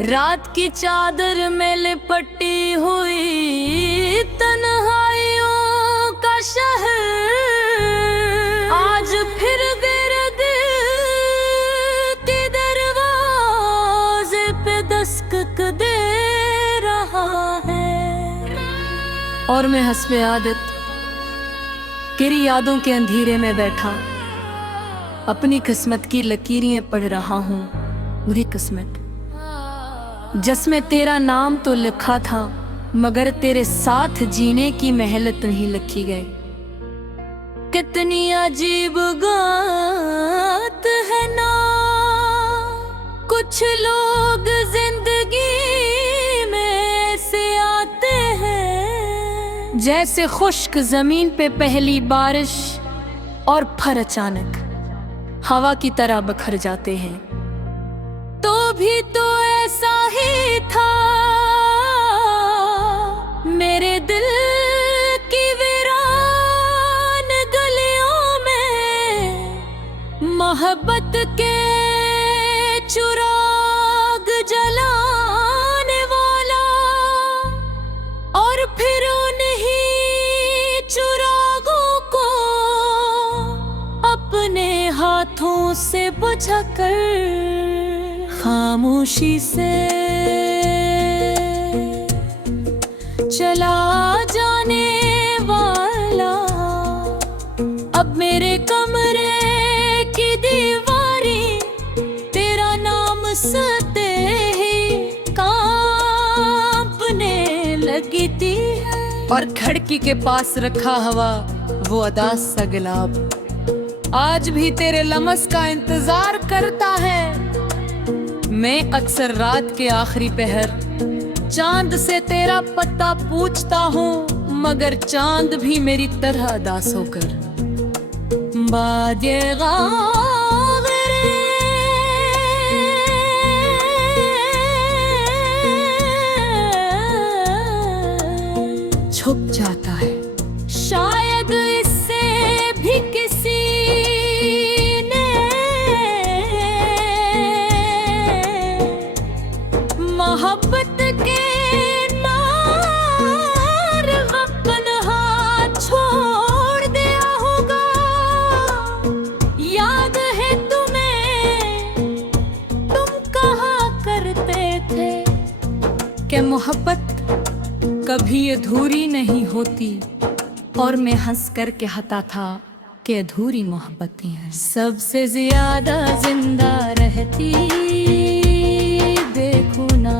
रात की चादर में लिपटी हुई तन्हाइयों का शहर आज फिर गिरद के दरवाजे पे दस्तक दे रहा है। और मैं हस्बे आदत गिरी यादों के अंधेरे में बैठा अपनी किस्मत की लकीरें पढ़ रहा हूँ। बुरी किस्मत जिसमें तेरा नाम तो लिखा था मगर तेरे साथ जीने की मेहनत नहीं लिखी गई। कितनी अजीब बात है ना, कुछ लोग जिंदगी में से आते हैं जैसे खुश्क जमीन पे पहली बारिश और फिर अचानक हवा की तरह बिखर जाते हैं। तो भी तो ऐसा ही था मेरे दिल की वीरान गलियों में मोहब्बत के चिराग जलाने वाला, और फिर उन्हीं चिरागों को अपने हाथों से बुझाकर खामोशी से चला जाने वाला। अब मेरे कमरे की दीवारें तेरा नाम सुनते ही कांपने लगी थी, और खिड़की के पास रखा हवा वो अदास सा गुलाब आज भी तेरे लम्स का इंतजार करता है। मैं अक्सर रात के आखिरी पहर चांद से तेरा पता पूछता हूँ, मगर चांद भी मेरी तरह अदास होकर बाजे छुप जाता है। शायद इससे भी किसी मोहब्बत के नार अपन हाथ छोड़ दिया होगा। याद है तुम्हें, तुम कहा करते थे कि मोहब्बत कभी अधूरी नहीं होती, और मैं हंस कर कहता था कि अधूरी मोहब्बतें हैं सबसे ज्यादा जिंदा रहती। देखो ना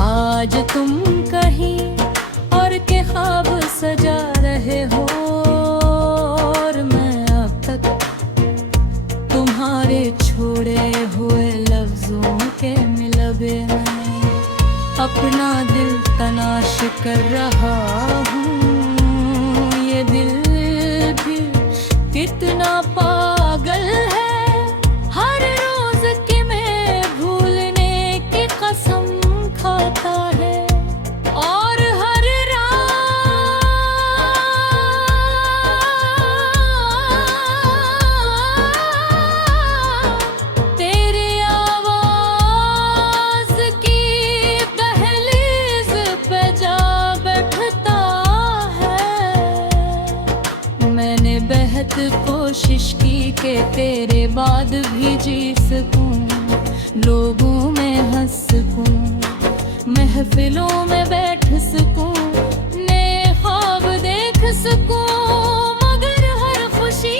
आज तुम कहीं और के ख्वाब सजा रहे हो, और मैं अब तक तुम्हारे छोड़े हुए लफ्जों के मिलबे में अपना दिल तलाश कर रहा हूँ। ये दिल भी कितना पागल है, हर रोज की मैं भूलने की कसम खाता है, और हर रात तेरी आवाज की दहलीज पे जा बैठता है। मैंने बेहद कोशिश की कि तेरे बाद भी जी सकूं, लोगों में हंस सकूं, महफिलों में बैठ सकूं, नए ख्वाब देख सकूं, मगर हर खुशी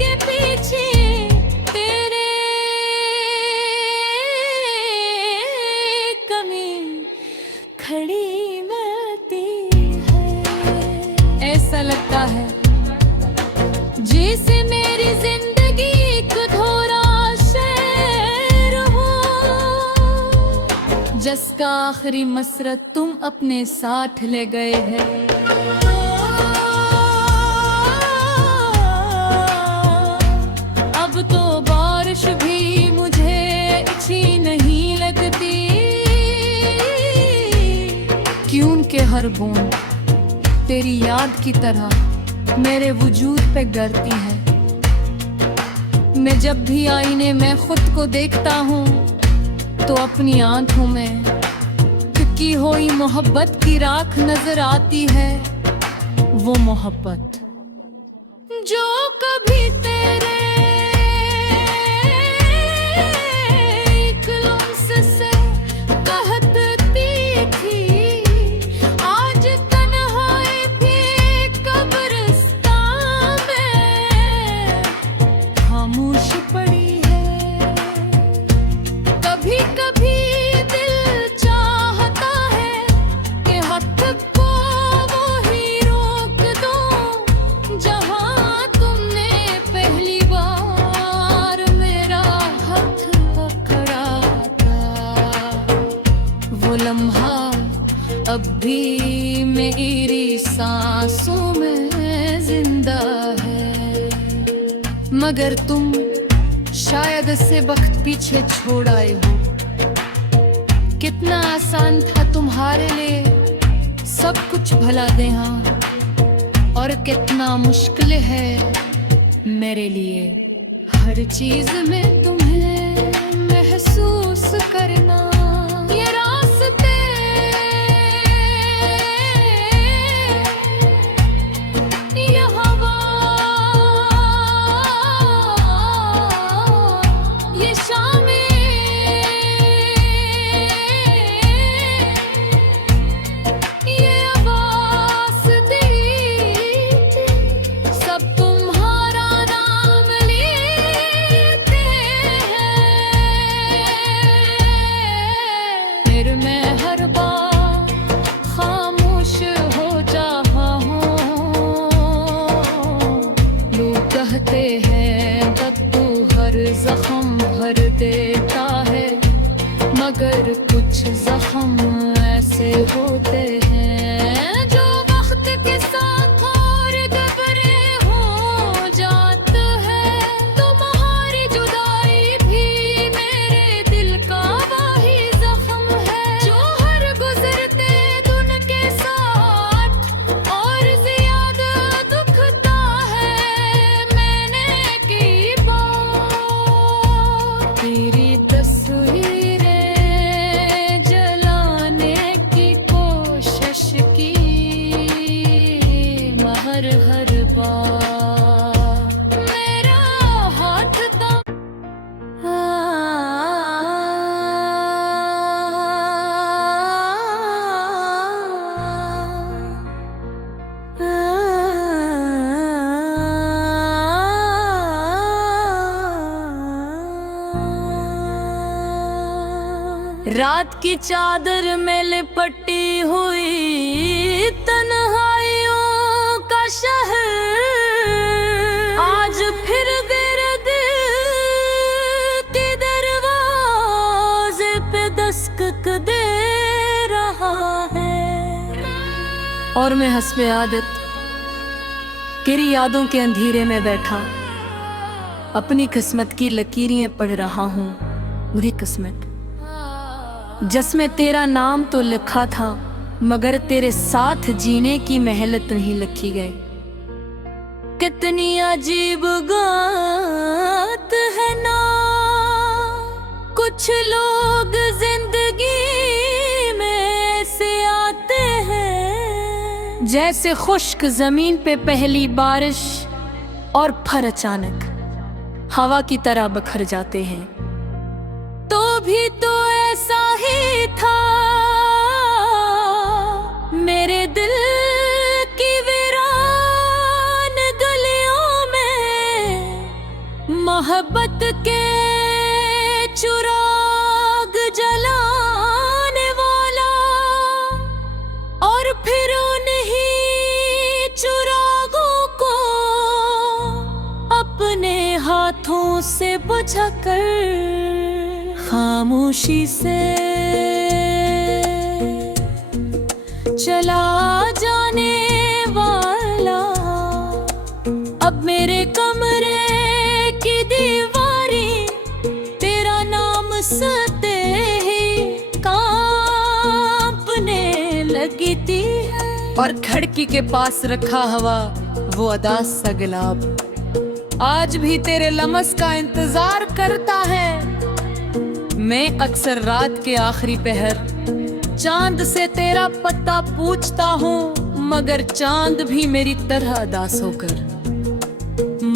के पीछे तेरे कमी खड़ी मिलती है। ऐसा लगता है जैसे मेरी जिंदगी एक अधूरा शेर हो, जिसका आखिरी मसरत तुम अपने साथ ले गए हैं। अब तो बारिश भी मुझे अच्छी नहीं लगती, क्यों के हर बूंद तेरी याद की तरह मेरे वजूद पे गिरती है। मैं जब भी आईने में खुद को देखता हूँ तो अपनी आंखों में फिक्की हुई मोहब्बत की राख नजर आती है। वो मोहब्बत जो कभी तेरे एक लफ्ज़ से कहती थी, आज तन्हाई भी कब्रिस्तान में खामोश पड़ी है। कभी कभी दिल चाहता है कि हद को वो ही रोक दो जहां तुमने पहली बार मेरा हाथ पकड़ा था। वो लम्हा अब भी मेरी सांसों में जिंदा है, मगर तुम शायद से वक्त पीछे छोड़ आए हो। कितना आसान था तुम्हारे लिए सब कुछ भुला देना, और कितना मुश्किल है मेरे लिए हर चीज में तुम्हें महसूस करना। ये रास्ते ये हवा ये शामें ये वास्ते सब तुम्हारा नाम लेते हैं। फिर मैं हर बार खामोश हो जाता हूँ। लोग कहते हैं तू हर जख्म भर देता है, मगर कुछ जख्म ऐसे होते हैं जो वक्त के साथ और गहरे हो जाते हैं। तुम्हारी जुदाई भी मेरे दिल का वही जख्म है जो हर गुजरते दिन के साथ और ज्यादा दुखता है। मैंने की बात तेरी तस्वीरें जलाने की कोशिश की, मगर हर बार मेरा हाथ रात की चादर में लिपटी हुई तन्हाइयों का शहर आज फिर गिरद के दरवाजे पे दस्तक दे रहा है। और मैं हस्बे आदत तेरी यादों के अंधेरे में बैठा अपनी किस्मत की लकीरें पढ़ रहा हूँ। बुरी किस्मत जिसमें तेरा नाम तो लिखा था, मगर तेरे साथ जीने की मेहनत नहीं लिखी गई। कितनी अजीब बात है ना, कुछ लोग जिंदगी में से आते हैं जैसे खुश्क जमीन पे पहली बारिश, और फिर अचानक हवा की तरह बिखर जाते हैं। तो भी तो ऐसा ही था मेरे दिल की वीरान गलियों में, मोहब्बत के चिराग जलाने वाला, और फिर उन्हीं चिरागों को अपने हाथों से बुझाकर खामोशी से चला जाने वाला। अब मेरे कमरे की दीवारी तेरा नाम सुनते ही कांपने लगी थी, और खिड़की के पास रखा हवा वो अदा सा गुलाब आज भी तेरे लम्स का इंतजार करता है। मैं अक्सर रात के आखिरी पहर चांद से तेरा पता पूछता हूँ, मगर चांद भी मेरी तरह दास होकर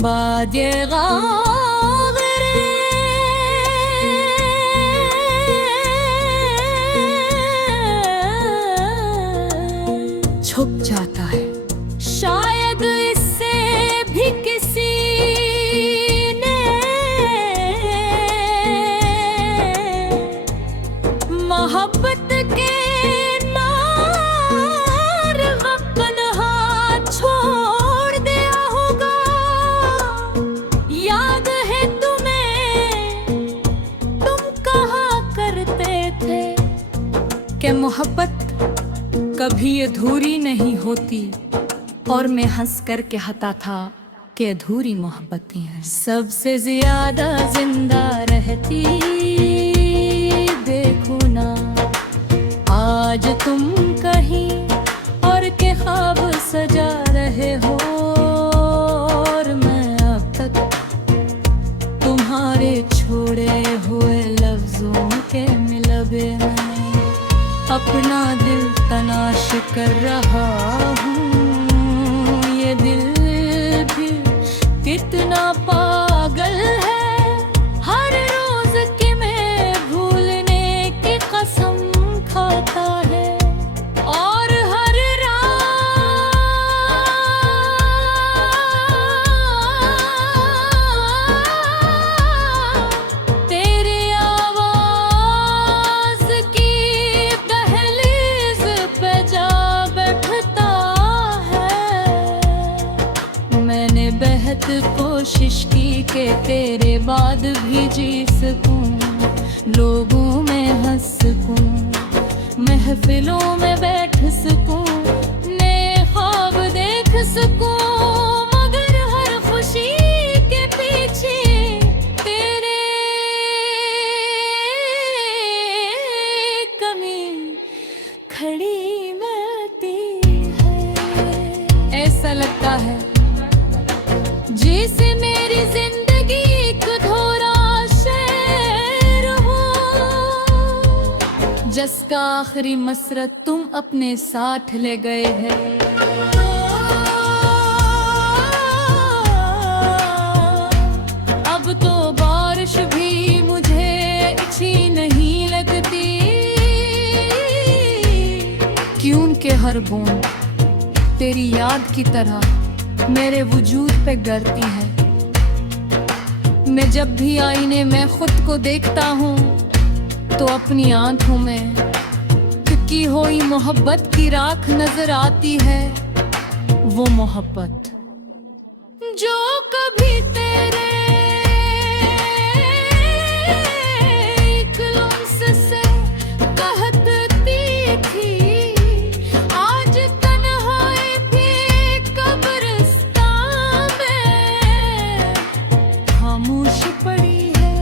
बादे गागरे छुप जाता है। शायद इससे भी किसी ने मोहब्बत के नार गपनहा छोड़ दिया होगा। याद है तुम्हें, तुम कहा करते थे कि मोहब्बत कभी अधूरी नहीं होती, और मैं हंस कर कहता था कि अधूरी मोहब्बतें हैं सबसे ज्यादा जिंदा रहती। देखो ना आज तुम कहीं और के ख्वाब सजा रहे हो, और मैं अब तक तुम्हारे छोड़े हुए लफ्जों के मिलबे में अपना दिल तलाश कर रहा हूँ। ये दिल भी कितना पागल है, हर रोज की मैं भूलने की कसम खाता है, और हर रात तेरी आवाज की दहलीज पे जा बैठता है। मैंने बेहद कोशिश की कि तेरे बाद भी जी सकूं, लोगों में हंस सकूं, महफिलों में बैठ सकूं, नए ख्वाब देख सकूं, मगर हर खुशी के पीछे तेरे कमी खड़ी मिलती है। ऐसा लगता है जैसे मेरी जिंदगी को धोरा शेर हो, जिसका आखिरी मसरत तुम अपने साथ ले गए हैं। अब तो बारिश भी मुझे अच्छी नहीं लगती, क्यों के हर बूंद तेरी याद की तरह मेरे वजूद पे गिरती है। मैं जब भी आईने में खुद को देखता हूँ तो अपनी आंखों में की हुई मोहब्बत की राख नजर आती है। वो मोहब्बत जो कभी तेरे एक लफ्ज़ से कहती थी, आज तन्हाई भी कब्रिस्तान में खामोश पड़ी है।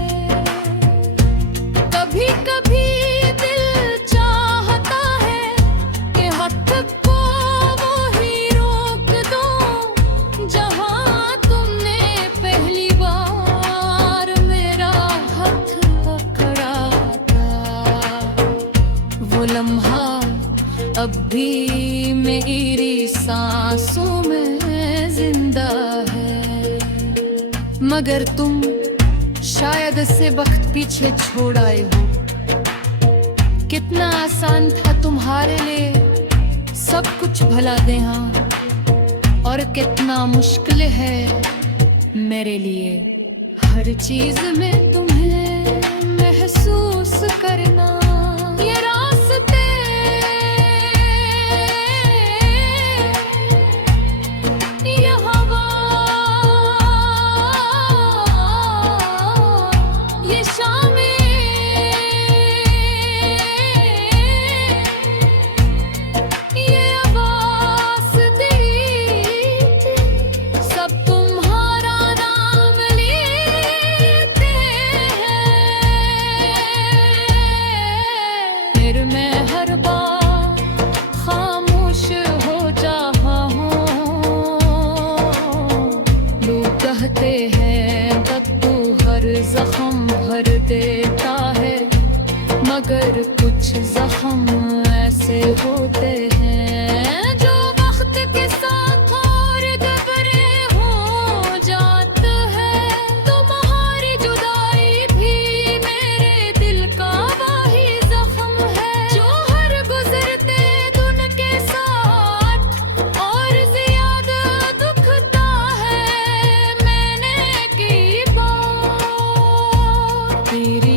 कभी कभी दिल चाहता है कि हाथ को वो ही रोक दो जहां तुमने पहली बार मेरा हाथ पकड़ा था। वो लम्हा अब भी मेरी सांसों में जिंदा है, मगर तुम शायद से वक्त पीछे छोड़ आए हो। कितना आसान था तुम्हारे लिए सब कुछ भला देना, और कितना मुश्किल है मेरे लिए हर चीज में तुम्हें महसूस करना। ये रास्ते ये हवा ये शामें ये वास्ते सब तुम्हारा नाम लेते हैं। फिर मैं हर बार खामोश हो जाता हूँ। लोग कहते हैं तब तू हर जख्म भर देता है, मगर कुछ जख्म ऐसे होते हैं जो वक्त के साथ और दबरे हो जाते हैं। तुम्हारी जुदाई भी मेरे दिल का वही जख्म है जो हर गुजरते दिन के साथ और ज्यादा दुखता है। मैंने की बात तेरी